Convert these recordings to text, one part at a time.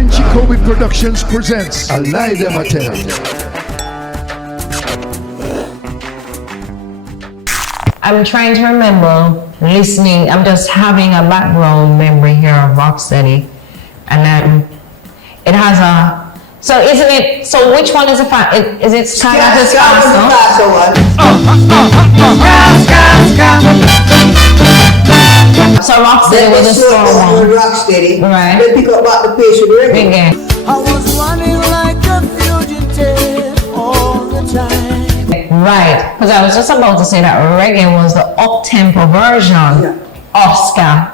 Pinchy Kobe Productions presents A Lie Them a Tell. I'm trying to remember listening. I'm just having a background memory here of Rocksteady, and then it has a. So isn't it? So which one is the fast? Is it Skylar's faster one? So Rocksteady was a slow one. Rocksteady. Right. They pick up back the pace with Reggae. I was running like a fugitive all the time. Right, because I was just about to say that Reggae was the up-tempo version of ska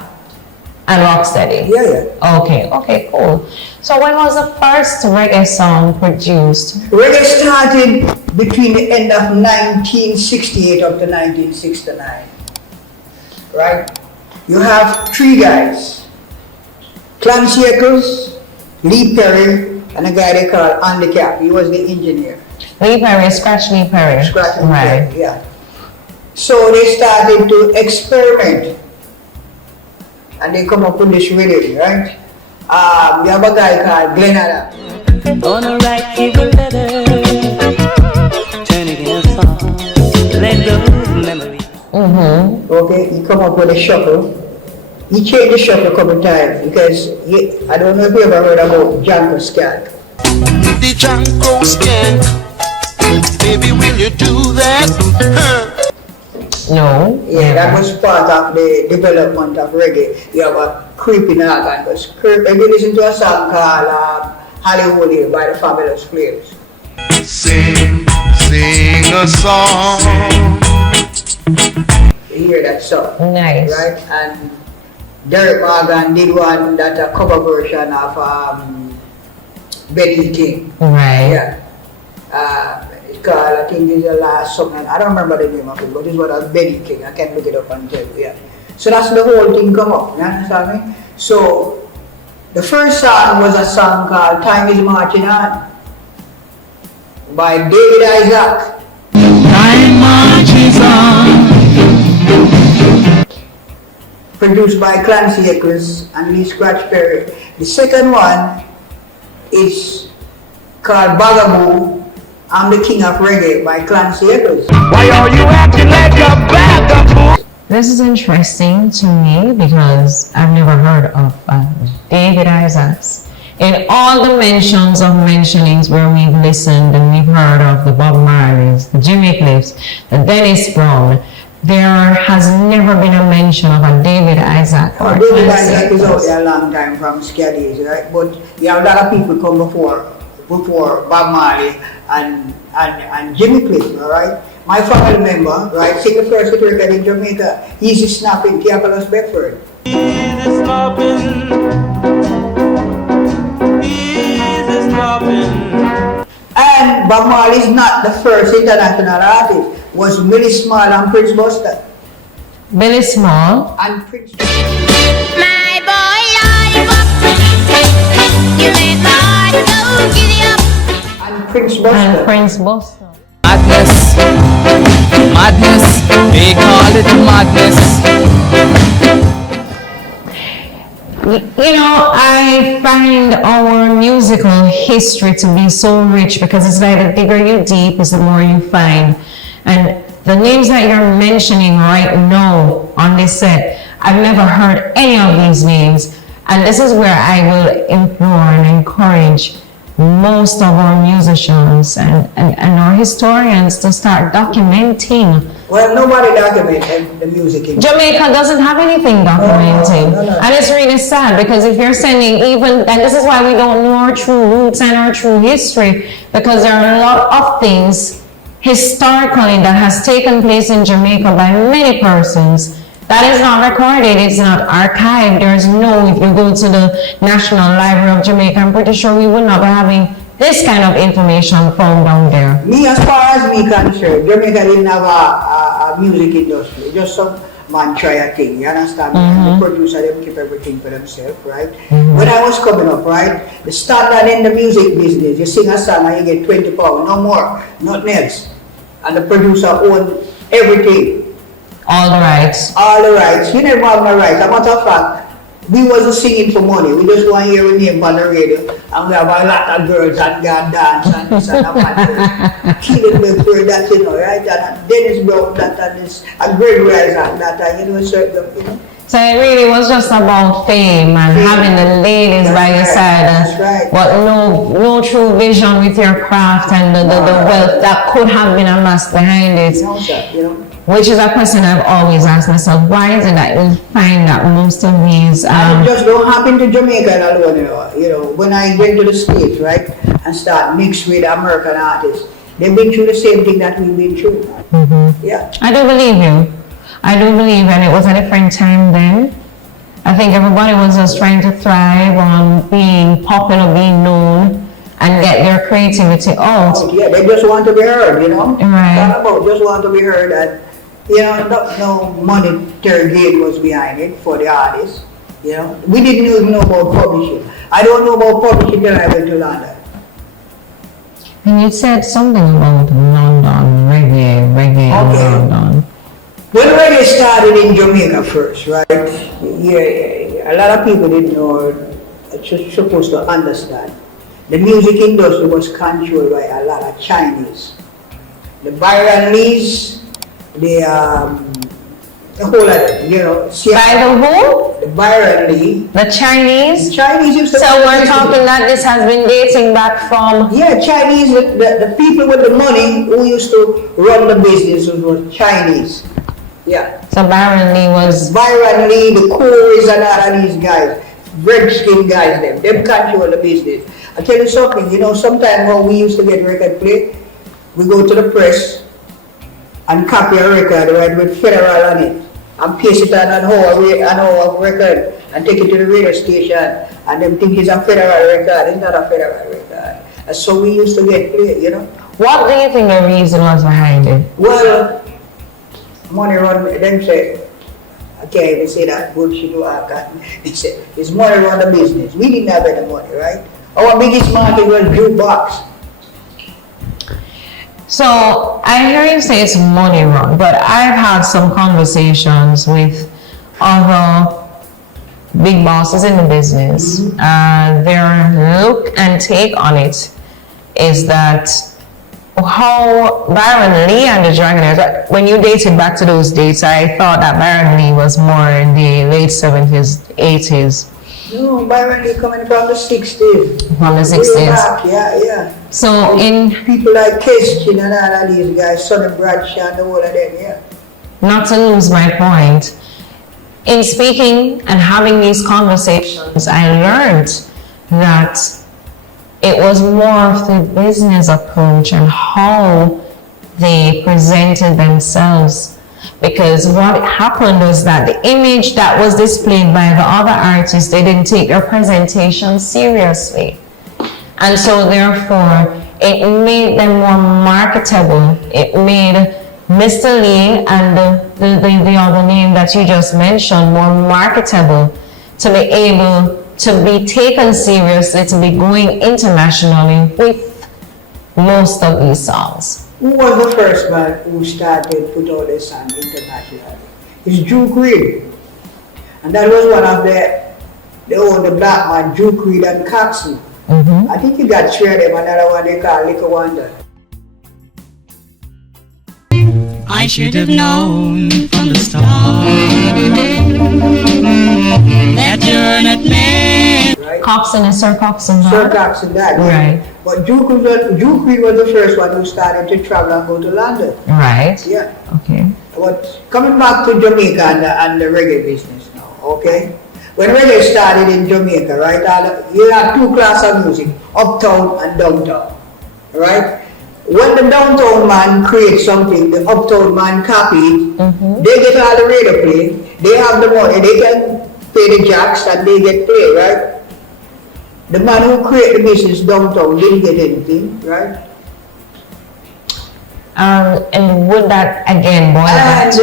and Rocksteady. Yeah. Okay, cool. So when was the first reggae song produced? Reggae started between the end of 1968 up to 1969. Right? You have three guys. Clancy Eccles, Lee Perry, and a guy they call Andy Cap. He was the engineer. Lee Perry, Scratch Lee Perry. Scratch Lee right. Perry, yeah. So they started to experiment. And they come up with this rhythm, right? We have a guy called Glenn Adams. Gonna write you a letter, turn it in a song, let go memory. Okay, he come up with a shuffle. He changed the shuffle a couple times because I don't know if you ever heard about Janko Skank. The Janko Skank, baby, will you do that? No. Yeah, that was part of the development of reggae. You have a creeping organ. Because if you listen to a song called Hollywood by the Fabulous Flames. Sing a song. You hear that song. Nice. Right? And Derek Morgan did one that a cover version of Benny King. Right. Yeah. It's called, I think it's the last song, and I don't remember the name of it, but it's what a Benny King. I can look it up and tell you. Yeah. So that's the whole thing come up. You understand me? So the first song was a song called Time Is Marching On by David Isaac. Time marches on. Produced by Clancy Eccles and Lee Scratch Perry. The second one is called Bagaboo, I'm the King of Reggae by Clancy Eccles. Why are you acting like a bagaboo? This is interesting to me because I've never heard of David Isaacs. In all the mentions of mentionings where we've listened and we've heard of the Bob Marleys, the Jimmy Cliffs, the Dennis Brown, there has never been a mention of a David Isaac. David Isaac is out there a long time from ska days, right? But you have a lot of people come before Bob Marley and Jimmy Cliff, all right? My family member, right, sing the first record in Jamaica, Easy Snapping, Theophilus Beckford. Easy snapping. Easy snapping. And Bob Marley is not the first international artist. Was Millie Small and Prince Buster. Billy Small. And Prince. My boy, lollipop, you make my heart go giddy up. And Prince Buster. And Prince Buster. Madness, they call it madness. You know, I find our musical history to be so rich because it's like the bigger you deep is the more you find. And the names that you're mentioning right now on this set, I've never heard any of these names. And this is where I will implore and encourage most of our musicians and our historians to start documenting. Well, nobody documented the music in Jamaica doesn't have anything documenting. No. And it's really sad because if you're sending and this is why we don't know our true roots and our true history, because there are a lot of things historically that has taken place in Jamaica by many persons that is not recorded, it's not archived. There's no, if you go to the National Library of Jamaica, I'm pretty sure we would not be having this kind of information found down there. Me, as far as me concerned, Jamaica didn't have a music industry. Just some man try a thing, you understand? The producer, them keep everything for themselves, right? When I was coming up, right, the standard in the music business, you sing a song and you get 20 pounds, no more, nothing else. And the producer owned everything. All the rights. All the rights. You never have no rights. As a matter of fact, we wasn't singing for money. We just want to hear a name on the radio, and we have a lot of girls that can dance and this and that. Killing me for that, you know, right? And Dennis Brown, that and this, and Greg Rice, and that, and you know, so, you know. So it really was just about fame and having the ladies by your side. That's right. But no true vision with your craft and the wealth that could have been amassed behind it. No, sir, you know. Which is a question I've always asked myself. Why is it that you find that most of these... And it just don't happen to Jamaica alone, you know. When I went to the States, right, and start mixed with American artists, they've been through the same thing that we've been through. Mm-hmm. Yeah. I do believe you. I do believe, and it was a different time then. I think everybody was just trying to thrive on being popular, being known, and get their creativity out. Oh, yeah, they just want to be heard, you know. Right. Talk about just want to be heard, and you know, no monetary gain was behind it for the artists. You know, we didn't even know about publishing. I don't know about publishing till I went to London. And you said something about London, reggae in London. When reggae started in Jamaica first, right? Yeah, a lot of people didn't know, supposed to understand. The music industry was controlled by a lot of Chinese. The Byron Lees, the whole of them, you know. By the who? The Byron Lee. The Chinese? The Chinese used to... So we're talking that this has been dating back from... Yeah, Chinese, the people with the money who used to run the business was Chinese. Yeah. So Byron Lee was... Byron Lee, the Corys and all of these guys, red skin guys, them control the business. I tell you something, you know, sometimes when we used to get record play, we go to the press and copy a record, right, with federal on it, and paste it on our record, and take it to the radio station, and them think it's a federal record. It's not a federal record. And so we used to get play, you know. What do you think the reason was behind it? Well, money run, them say, I can't even say that bullshit work. They say, it's money run the business. We didn't have any money, right? Our biggest market was jukebox. So I hear you say it's money run, but I've had some conversations with other big bosses in the business. Their look and take on it is that how Byron Lee and the Dragonaires, when you dated back to those dates, I thought that Byron Lee was more in the late 70s, 80s. No, Byron Lee coming from the 60s. From the 60s. Back, yeah. So in... People like Keskin and all of these guys, Sonny Bradshaw and the whole of them, yeah. Not to lose my point, in speaking and having these conversations, I learned that it was more of the business approach and how they presented themselves. Because what happened was that the image that was displayed by the other artists, they didn't take their presentation seriously. And so therefore, it made them more marketable. It made Mr. Lee and the other name that you just mentioned more marketable to be able to be taken seriously, to be going internationally with most of these songs. Who was the first man who started put out a song internationally? It's Duke Reid. And that was one of the black man, Duke Reid and Coxsone. I think you got three of them, another one they call Little Wonder. I should have known from the start that you're not meant. Right? Coxsone and Sir Coxsone. Sir Coxsone died. Right. But Duke Reid was the first one who started to travel and go to London. Right. Yeah. Okay. But coming back to Jamaica and the reggae business now, okay? When reggae started in Jamaica, right, you have two classes of music, uptown and downtown, right? When the downtown man creates something, the uptown man copy it, they get all the radio play, they have the money, they can pay the jacks and they get paid, right? The man who created the business downtown didn't get anything, right? And would that again boil back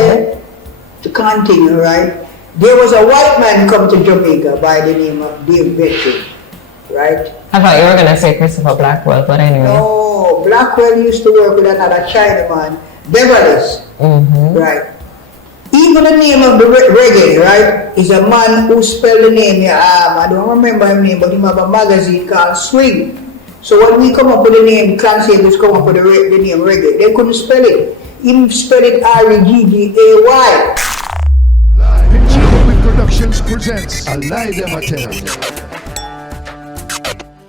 to continue, right? There was a white man come to Jamaica by the name of Dave Veteran, right? I thought you were going to say Christopher Blackwell, but anyway. No, Blackwell used to work with another Chinaman, Beverly's, right? He even the name of the reggae, right, is a man who spelled the name, I don't remember his name, but he have a magazine called Swing. So when we come up with the name, Clan Sabers come up with the name reggae, they couldn't spell it. He spelled it R-E-G-G-A-Y. Picture Public Productions presents A Lie Them a Tell.